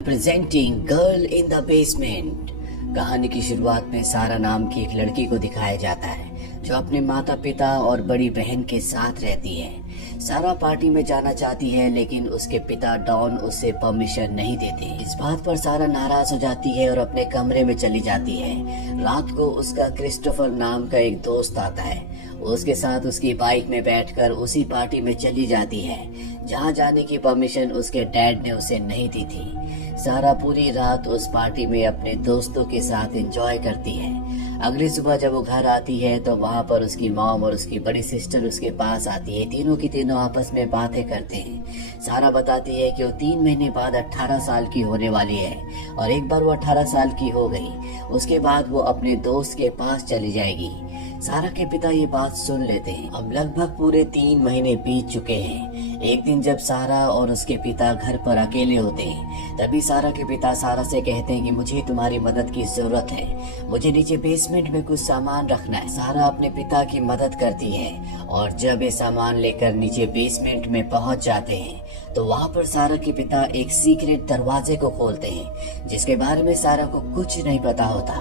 Presenting girl in the basement. कहानी की शुरुआत में सारा नाम की एक लड़की को दिखाया जाता है जो अपने माता पिता और बड़ी बहन के साथ रहती है। सारा पार्टी में जाना चाहती है लेकिन उसके पिता डॉन उसे परमिशन नहीं देते। इस बात पर सारा नाराज हो जाती है और अपने कमरे में चली जाती है। रात को उसका क्रिस्टोफर नाम का एक दोस्त आता है। उसके साथ उसकी बाइक में बैठकर उसी पार्टी में चली जाती है जहां जाने की परमिशन उसके डैड ने उसे नहीं दी थी। सारा पूरी रात उस पार्टी में अपने दोस्तों के साथ एंजॉय करती है। अगली सुबह जब वो घर आती है तो वहाँ पर उसकी मॉम और उसकी बड़ी सिस्टर उसके पास आती है। तीनों की तीनों आपस में बातें करते हैं। सारा बताती है कि वो 3 महीने बाद 18 साल की होने वाली है और एक बार वो 18 साल की हो गई उसके बाद वो अपने दोस्त के पास चली जाएगी। सारा के पिता ये बात सुन लेते हैं। अब लगभग पूरे 3 महीने बीत चुके हैं। एक दिन जब सारा और उसके पिता घर पर अकेले होते हैं तभी सारा के पिता सारा से कहते हैं कि मुझे तुम्हारी मदद की जरूरत है, मुझे नीचे बेसमेंट में कुछ सामान रखना है। सारा अपने पिता की मदद करती है और जब ये सामान लेकर नीचे बेसमेंट में पहुंच जाते हैं तो वहाँ पर सारा के पिता एक सीक्रेट दरवाजे को खोलते हैं जिसके बारे में सारा को कुछ नहीं पता होता।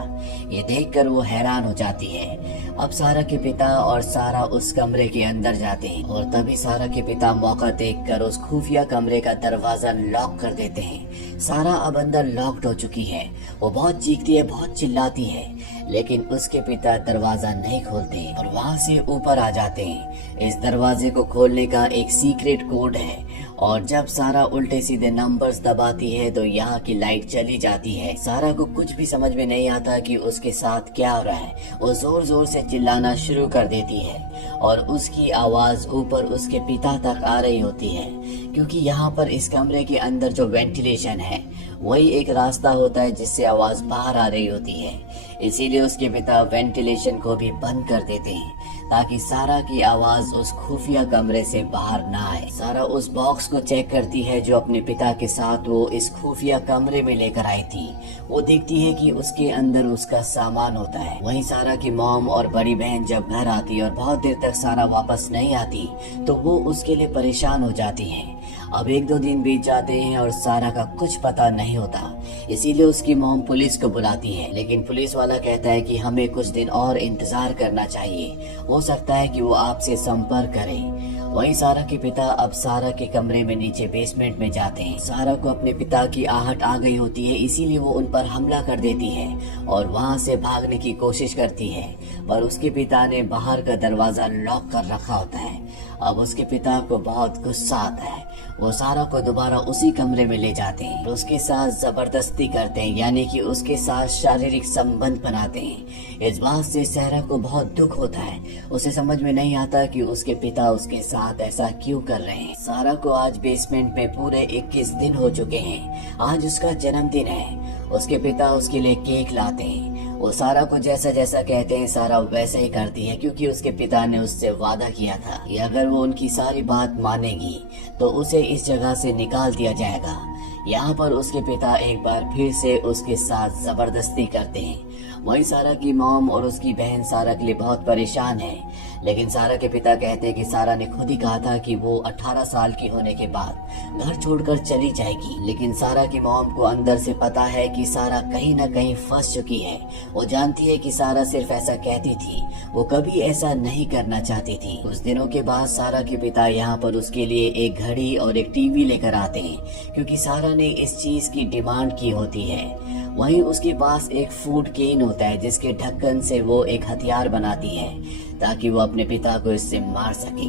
ये देखकर वो हैरान हो जाती है। अब सारा के पिता और सारा उस कमरे के अंदर जाते हैं और तभी सारा के पिता मौका देखकर उस खुफिया कमरे का दरवाजा लॉक कर देते हैं। सारा अब अंदर लॉक्ड हो चुकी है। वो बहुत चीखती है, बहुत चिल्लाती है, लेकिन उसके पिता दरवाजा नहीं खोलते और वहाँ से ऊपर आ जाते हैं। इस दरवाजे को खोलने का एक सीक्रेट कोड है और जब सारा उल्टे सीधे नंबर्स दबाती है तो यहाँ की लाइट चली जाती है। सारा को कुछ भी समझ में नहीं आता कि उसके साथ क्या हो रहा है। वो जोर जोर से चिल्लाना शुरू कर देती है और उसकी आवाज ऊपर उसके पिता तक आ रही होती है क्योंकि यहाँ पर इस कमरे के अंदर जो वेंटिलेशन है वही एक रास्ता होता है जिससे आवाज बाहर आ रही होती है। इसीलिए उसके पिता वेंटिलेशन को भी बंद कर देते हैं ताकि सारा की आवाज उस खुफिया कमरे से बाहर ना आए। सारा उस बॉक्स को चेक करती है जो अपने पिता के साथ वो इस खुफिया कमरे में लेकर आई थी। वो देखती है कि उसके अंदर उसका सामान होता है। वहीं सारा की मॉम और बड़ी बहन जब घर आती और बहुत देर तक सारा वापस नहीं आती तो वो उसके लिए परेशान हो जाती है। अब 1-2 दिन बीत जाते हैं और सारा का कुछ पता नहीं होता। इसीलिए उसकी मॉम पुलिस को बुलाती है, लेकिन पुलिस वाला कहता है कि हमें कुछ दिन और इंतजार करना चाहिए, हो सकता है कि वो आपसे संपर्क करे। वहीं सारा के पिता अब सारा के कमरे में नीचे बेसमेंट में जाते हैं। सारा को अपने पिता की आहट आ गई होती है, इसीलिए वो उन पर हमला कर देती है और वहां से भागने की कोशिश करती है, पर उसके पिता ने बाहर का दरवाजा लॉक कर रखा होता है। अब उसके पिता को बहुत गुस्सा आता है। वो सारा को दोबारा उसी कमरे में ले जाते हैं और उसके साथ जबरदस्ती करते हैं, यानी कि उसके साथ शारीरिक संबंध बनाते हैं। इस बात से सारा को बहुत दुख होता है। उसे समझ में नहीं आता कि उसके पिता उसके साथ ऐसा क्यों कर रहे हैं। सारा को आज बेसमेंट में पूरे 21 दिन हो चुके हैं। आज उसका जन्मदिन है। उसके पिता उसके लिए केक लाते हैं। वो सारा को जैसा जैसा कहते हैं सारा वैसा ही करती है क्योंकि उसके पिता ने उससे वादा किया था कि अगर वो उनकी सारी बात मानेगी तो उसे इस जगह से निकाल दिया जाएगा। यहाँ पर उसके पिता एक बार फिर से उसके साथ जबरदस्ती करते हैं। वहीं सारा की मॉम और उसकी बहन सारा के लिए बहुत परेशान है, लेकिन सारा के पिता कहते हैं कि सारा ने खुद ही कहा था कि वो 18 साल की होने के बाद घर छोड़कर चली जाएगी। लेकिन सारा की मॉम को अंदर से पता है कि सारा कहीं ना कहीं फंस चुकी है। वो जानती है कि सारा सिर्फ ऐसा कहती थी, वो कभी ऐसा नहीं करना चाहती थी। कुछ दिनों के बाद सारा के पिता यहाँ पर उसके लिए एक घड़ी और एक टीवी लेकर आते हैं क्योंकि सारा ने इस चीज की डिमांड की होती है। वहीं उसके पास एक फूड केन होता है जिसके ढक्कन से वो एक हथियार बनाती है ताकि वो अपने पिता को इससे मार सके।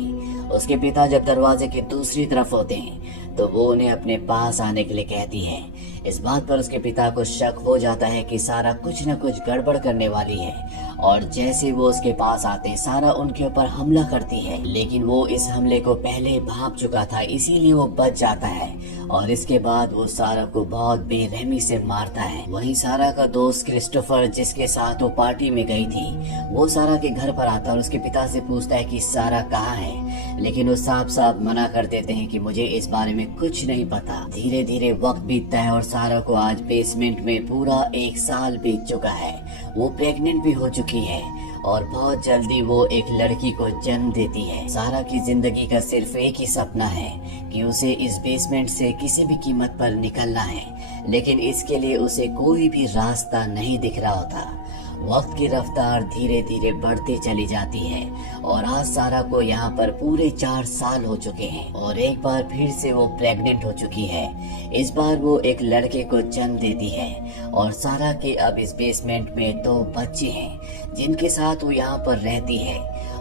उसके पिता जब दरवाजे के दूसरी तरफ होते हैं तो वो उन्हें अपने पास आने के लिए कहती है। इस बात पर उसके पिता को शक हो जाता है कि सारा कुछ न कुछ गड़बड़ करने वाली है और जैसे वो उसके पास आते हैं सारा उनके ऊपर हमला करती है, लेकिन वो इस हमले को पहले भाग चुका था इसीलिए वो बच जाता है और इसके बाद वो सारा को बहुत बेरहमी से मारता है। वहीं सारा का दोस्त क्रिस्टोफर जिसके साथ वो पार्टी में गई थी वो सारा के घर पर आता है और उसके पिता से पूछता है कि सारा कहाँ है, लेकिन वो साफ साफ मना कर देते हैं कि मुझे इस बारे में कुछ नहीं पता। धीरे धीरे वक्त बीतता है और सारा को आज बेसमेंट में पूरा 1 साल बीत चुका है। वो प्रेग्नेंट भी हो चुकी है और बहुत जल्दी वो एक लड़की को जन्म देती है। सारा की जिंदगी का सिर्फ एक ही सपना है कि उसे इस बेसमेंट से किसी भी कीमत पर निकलना है, लेकिन इसके लिए उसे कोई भी रास्ता नहीं दिख रहा होता। वक्त की रफ्तार धीरे धीरे बढ़ती चली जाती है और आज सारा को यहाँ पर पूरे 4 साल हो चुके हैं और एक बार फिर से वो प्रेग्नेंट हो चुकी है। इस बार वो एक लड़के को जन्म देती है और सारा के अब इस बेसमेंट में 2 बच्चे हैं जिनके साथ वो यहाँ पर रहती है।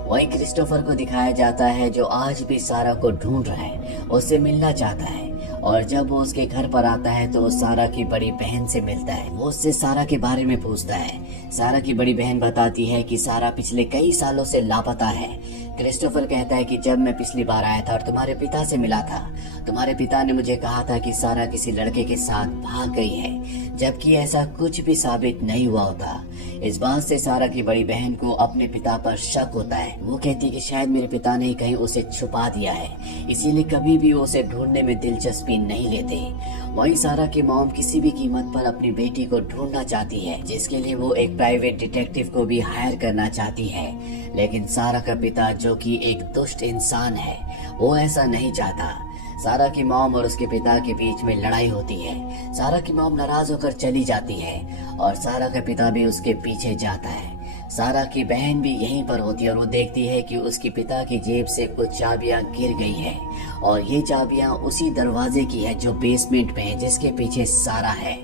वही क्रिस्टोफर को दिखाया जाता है जो आज भी सारा को ढूंढ रहा है, उससे मिलना चाहता है। और जब वो उसके घर पर आता है तो वो सारा की बड़ी बहन से मिलता है। वो उससे सारा के बारे में पूछता है। सारा की बड़ी बहन बताती है कि सारा पिछले कई सालों से लापता है। क्रिस्टोफर कहता है कि जब मैं पिछली बार आया था और तुम्हारे पिता से मिला था, तुम्हारे पिता ने मुझे कहा था कि सारा किसी लड़के के साथ भाग गई है, जबकि ऐसा कुछ भी साबित नहीं हुआ होता। इस बात से सारा की बड़ी बहन को अपने पिता पर शक होता है। वो कहती है कि शायद मेरे पिता ने कहीं उसे छुपा दिया है, इसीलिए कभी भी वो उसे ढूंढने में दिलचस्पी नहीं लेते। वहीं सारा की मॉम किसी भी कीमत पर अपनी बेटी को ढूंढना चाहती है, जिसके लिए वो एक प्राइवेट डिटेक्टिव को भी हायर करना चाहती है। लेकिन सारा का पिता, जो कि एक दुष्ट इंसान है, वो ऐसा नहीं चाहता। सारा की मॉम और उसके पिता के बीच में लड़ाई होती है। सारा की मॉम नाराज होकर चली जाती है और सारा का पिता भी उसके पीछे जाता है। सारा की बहन भी यहीं पर होती है और वो देखती है कि उसके पिता की जेब से कुछ चाबियां गिर गई है और ये चाबियां उसी दरवाजे की है जो बेसमेंट में है, जिसके पीछे सारा है।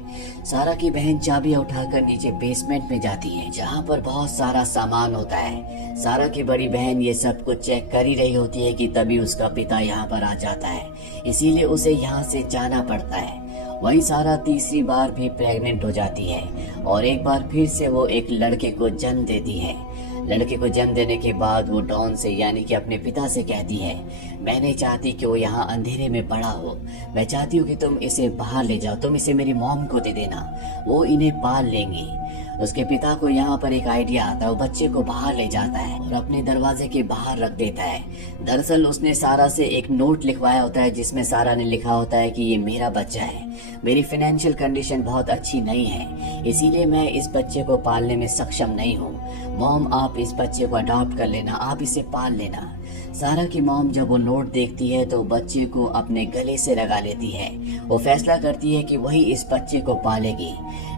सारा की बहन चाबियां उठाकर नीचे बेसमेंट में जाती है, जहाँ पर बहुत सारा सामान होता है। सारा की बड़ी बहन ये सब कुछ चेक कर ही रही होती है कि तभी उसका पिता यहाँ पर आ जाता है, इसीलिए उसे यहाँ से जाना पड़ता है। वहीं सारा तीसरी बार भी प्रेग्नेंट हो जाती है और एक बार फिर से वो एक लड़के को जन्म देती है। लड़के को जन्म देने के बाद वो डॉन से, यानी कि अपने पिता से कहती है, मैं नहीं चाहती कि वो यहाँ अंधेरे में बड़ा हो, मैं चाहती हूँ कि तुम इसे बाहर ले जाओ, तुम इसे मेरी मॉम को दे देना, वो इन्हें पाल लेंगी। उसके पिता को यहाँ पर एक आइडिया आता है। वो बच्चे को बाहर ले जाता है और अपने दरवाजे के बाहर रख देता है। दरअसल उसने सारा से एक नोट लिखवाया होता है जिसमें सारा ने लिखा होता है कि ये मेरा बच्चा है, मेरी फाइनेंशियल कंडीशन बहुत अच्छी नहीं है, इसीलिए मैं इस बच्चे को पालने में सक्षम नहीं हूँ। मॉम, आप इस बच्चे को अडॉप्ट कर लेना, आप इसे पाल लेना। सारा की मॉम जब वो नोट देखती है तो बच्चे को अपने गले से लगा लेती है। वो फैसला करती है कि वही इस बच्चे को पालेगी।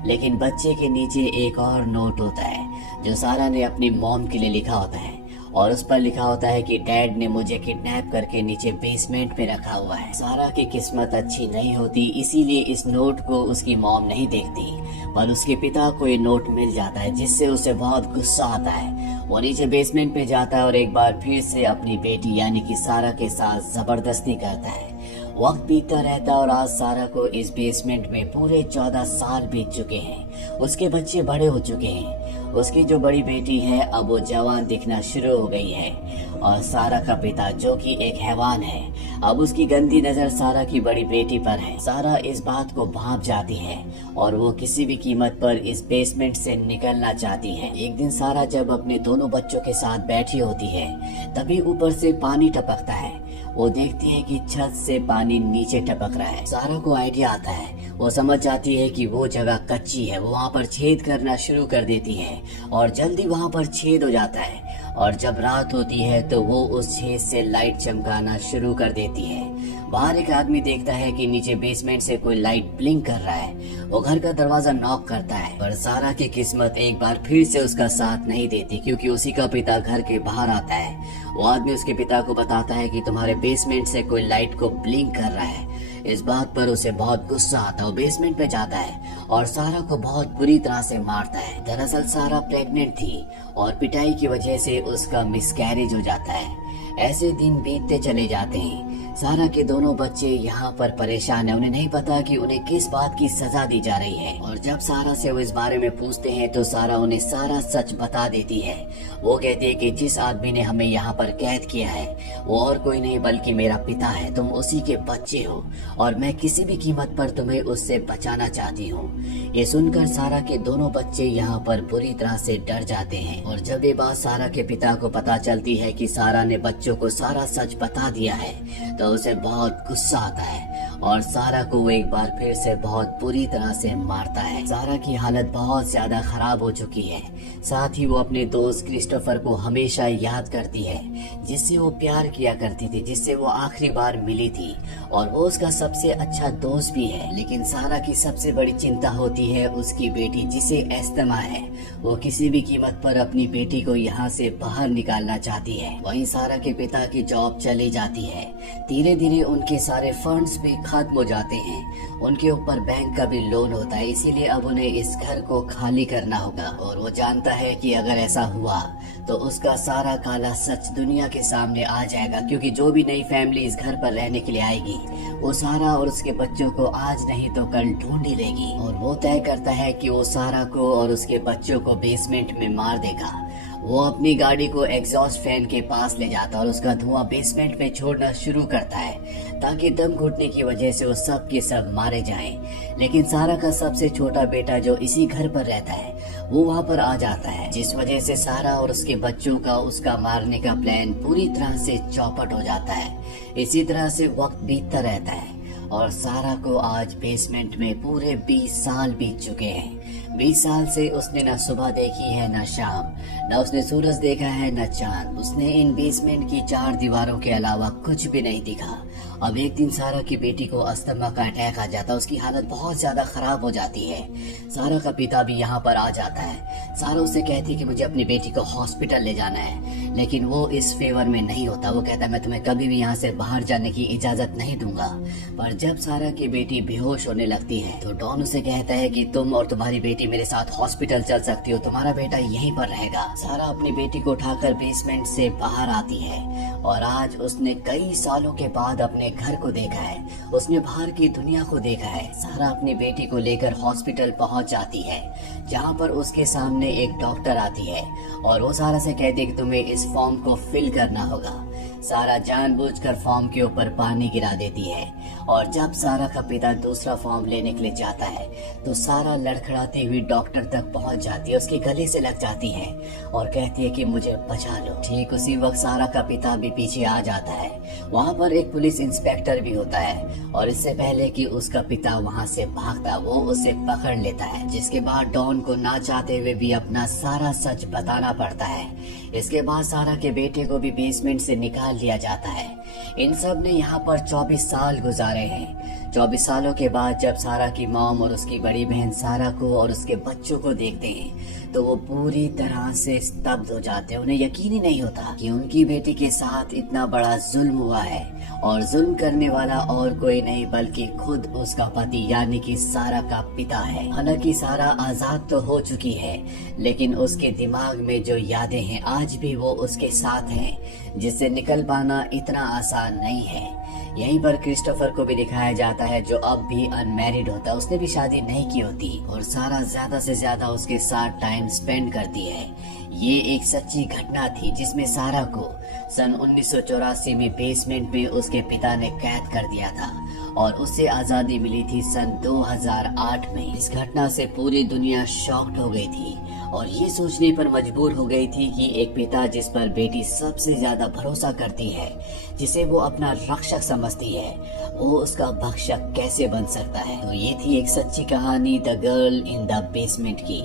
लेकिन बच्चे के नीचे एक और नोट होता है जो सारा ने अपनी मॉम के लिए लिखा होता है और उस पर लिखा होता है कि डैड ने मुझे किडनैप करके नीचे बेसमेंट में रखा हुआ है। सारा की किस्मत अच्छी नहीं होती, इसीलिए इस नोट को उसकी मॉम नहीं देखती, पर उसके पिता को ये नोट मिल जाता है, जिससे उसे बहुत गुस्सा आता है। वो नीचे बेसमेंट पे जाता है और एक बार फिर से अपनी बेटी यानी कि सारा के साथ जबरदस्ती करता है। वक्त बीतता रहता है और आज सारा को इस बेसमेंट में पूरे 14 साल बीत चुके हैं। उसके बच्चे बड़े हो चुके हैं। उसकी जो बड़ी बेटी है अब वो जवान दिखना शुरू हो गई है और सारा का पिता, जो कि एक हैवान है, अब उसकी गंदी नजर सारा की बड़ी बेटी पर है। सारा इस बात को भांप जाती है और वो किसी भी कीमत पर इस बेसमेंट से निकलना चाहती है। एक दिन सारा जब अपने दोनों बच्चों के साथ बैठी होती है, तभी ऊपर से पानी टपकता है। वो देखती है कि छत से पानी नीचे टपक रहा है। सारा को आइडिया आता है। वो समझ जाती है कि वो जगह कच्ची है। वो वहाँ पर छेद करना शुरू कर देती है और जल्दी वहाँ पर छेद हो जाता है और जब रात होती है तो वो उस छेद से लाइट चमकाना शुरू कर देती है। बाहर एक आदमी देखता है कि नीचे बेसमेंट से कोई लाइट ब्लिंक कर रहा है। वो घर का दरवाजा नॉक करता है, पर सारा की किस्मत एक बार फिर से उसका साथ नहीं देती, क्योंकि उसी का पिता घर के बाहर आता है। वो आदमी उसके पिता को बताता है कि तुम्हारे बेसमेंट से कोई लाइट को ब्लिंक कर रहा है। इस बात पर उसे बहुत गुस्सा आता है। वो बेसमेंट पे जाता है और सारा को बहुत बुरी तरह से मारता है। दरअसल सारा प्रेग्नेंट थी और पिटाई की वजह से उसका मिसकैरेज हो जाता है। ऐसे दिन बीतते चले जाते हैं। सारा के दोनों बच्चे यहाँ पर परेशान है। उन्हें नहीं पता कि उन्हें किस बात की सजा दी जा रही है और जब सारा से वो इस बारे में पूछते हैं तो सारा उन्हें सारा सच बता देती है। वो कहती है कि जिस आदमी ने हमें यहाँ पर कैद किया है वो और कोई नहीं बल्कि मेरा पिता है। तुम उसी के बच्चे हो और मैं किसी भी कीमत पर तुम्हें उससे बचाना चाहती हूँ। ये सुनकर सारा के दोनों बच्चे यहाँ पर बुरी तरह से डर जाते हैं और जब ये बात सारा के पिता को पता चलती है कि सारा ने बच्चों को सारा सच बता दिया है तो उसे बहुत गुस्सा आता है और सारा को वो एक बार फिर से बहुत बुरी तरह से मारता है। सारा की हालत बहुत ज्यादा खराब हो चुकी है। साथ ही वो अपने दोस्त क्रिस्टोफर को हमेशा याद करती है, जिससे वो प्यार किया करती थी, जिससे वो आखिरी बार मिली थी, और वो उसका सबसे अच्छा दोस्त भी है। लेकिन सारा की सबसे बड़ी चिंता होती है उसकी बेटी, जिसे एस्थमा है। वो किसी भी कीमत पर अपनी बेटी को यहाँ से बाहर निकालना चाहती है। वहीं सारा के पिता की जॉब चली जाती है। धीरे धीरे उनके सारे फंड्स भी खत्म हो जाते हैं। उनके ऊपर बैंक का भी लोन होता है, इसीलिए अब उन्हें इस घर को खाली करना होगा। और वो जानता है कि अगर ऐसा हुआ तो उसका सारा काला सच दुनिया के सामने आ जाएगा, क्योंकि जो भी नई फैमिली इस घर पर रहने के लिए आएगी वो सारा और उसके बच्चों को आज नहीं तो कल ढूंढ ही लेगी। और वो तय करता है कि वो सारा को और उसके बच्चों को बेसमेंट में मार देगा। वो अपनी गाड़ी को एग्जॉस्ट फैन के पास ले जाता है और उसका धुआं बेसमेंट में छोड़ना शुरू करता है, ताकि दम घुटने की वजह से वो सब के सब मारे जाएं। लेकिन सारा का सबसे छोटा बेटा जो इसी घर पर रहता है वो वहाँ पर आ जाता है, जिस वजह से सारा और उसके बच्चों का उसका मारने का प्लान पूरी तरह से चौपट हो जाता है। इसी तरह से वक्त बीतता रहता है और सारा को आज बेसमेंट में पूरे 20 साल बीत चुके हैं। 20 साल से उसने न सुबह देखी है न शाम, न उसने सूरज देखा है न चांद। उसने इन बेसमेंट की 4 दीवारों के अलावा कुछ भी नहीं दिखा। अब एक दिन सारा की बेटी को अस्थमा का अटैक आ जाता है। उसकी हालत बहुत ज्यादा खराब हो जाती है। सारा का पिता भी यहाँ पर आ जाता है। सारा उससे कहती है कि मुझे अपनी बेटी को हॉस्पिटल ले जाना है, लेकिन वो इस फेवर में नहीं होता। वो कहता है मैं तुम्हें कभी भी यहाँ से बाहर जाने की इजाजत नहीं दूंगा। पर जब सारा की बेटी बेहोश होने लगती है तो डॉन उसे कहता है कि तुम और तुम्हारी बेटी मेरे साथ हॉस्पिटल चल सकती हो, तुम्हारा बेटा यहीं पर रहेगा। सारा अपनी बेटी को उठाकर बेसमेंट से बाहर आती है और आज उसने कई सालों के बाद अपने घर को देखा है। उसने बाहर की दुनिया को देखा है। सारा अपनी बेटी को लेकर हॉस्पिटल पहुंच जाती है, जहां पर उसके सामने एक डॉक्टर आती है और वो सारा से कहती है कि तुम्हें इस फॉर्म को फिल करना होगा। सारा जानबूझकर फॉर्म के ऊपर पानी गिरा देती है और जब सारा का पिता दूसरा फॉर्म लेने के लिए जाता है तो सारा लड़खड़ाती हुई डॉक्टर तक पहुंच जाती है, उसके गले से लग जाती है और कहती है कि मुझे बचा लो। ठीक उसी वक्त सारा का पिता भी पीछे आ जाता है। वहाँ पर एक पुलिस इंस्पेक्टर भी होता है और इससे पहले कि उसका पिता वहाँ से भागता वो उसे पकड़ लेता है, जिसके बाद डॉन को ना चाहते हुए भी अपना सारा सच बताना पड़ता है। इसके बाद सारा के बेटे को भी बेसमेंट से निकाल लिया जाता है। इन सब ने यहाँ पर 24 साल गुजारे हैं। 24 सालों के बाद जब सारा की मॉम और उसकी बड़ी बहन सारा को और उसके बच्चों को देखते हैं तो वो पूरी तरह से स्तब्ध हो जाते हैं। उन्हें यकीन ही नहीं होता कि उनकी बेटी के साथ इतना बड़ा जुल्म हुआ है और जुल्म करने वाला और कोई नहीं बल्कि खुद उसका पति यानी कि सारा का पिता है। हालांकि सारा आजाद तो हो चुकी है, लेकिन उसके दिमाग में जो यादें हैं आज भी वो उसके साथ हैं, जिससे निकल पाना इतना आसान नहीं है। यहीं पर क्रिस्टोफर को भी दिखाया जाता है जो अब भी अनमैरिड होता है। उसने भी शादी नहीं की होती और सारा ज्यादा से ज्यादा उसके साथ टाइम स्पेंड करती है। ये एक सच्ची घटना थी जिसमें सारा को सन 1984 में बेसमेंट में उसके पिता ने कैद कर दिया था और उसे आजादी मिली थी सन 2008 में। इस घटना से पूरी दुनिया शॉक्ड हो गई थी और ये सोचने पर मजबूर हो गई थी कि एक पिता जिस पर बेटी सबसे ज्यादा भरोसा करती है, जिसे वो अपना रक्षक समझती है, वो उसका भक्षक कैसे बन सकता है। तो ये थी एक सच्ची कहानी the girl in the basement की।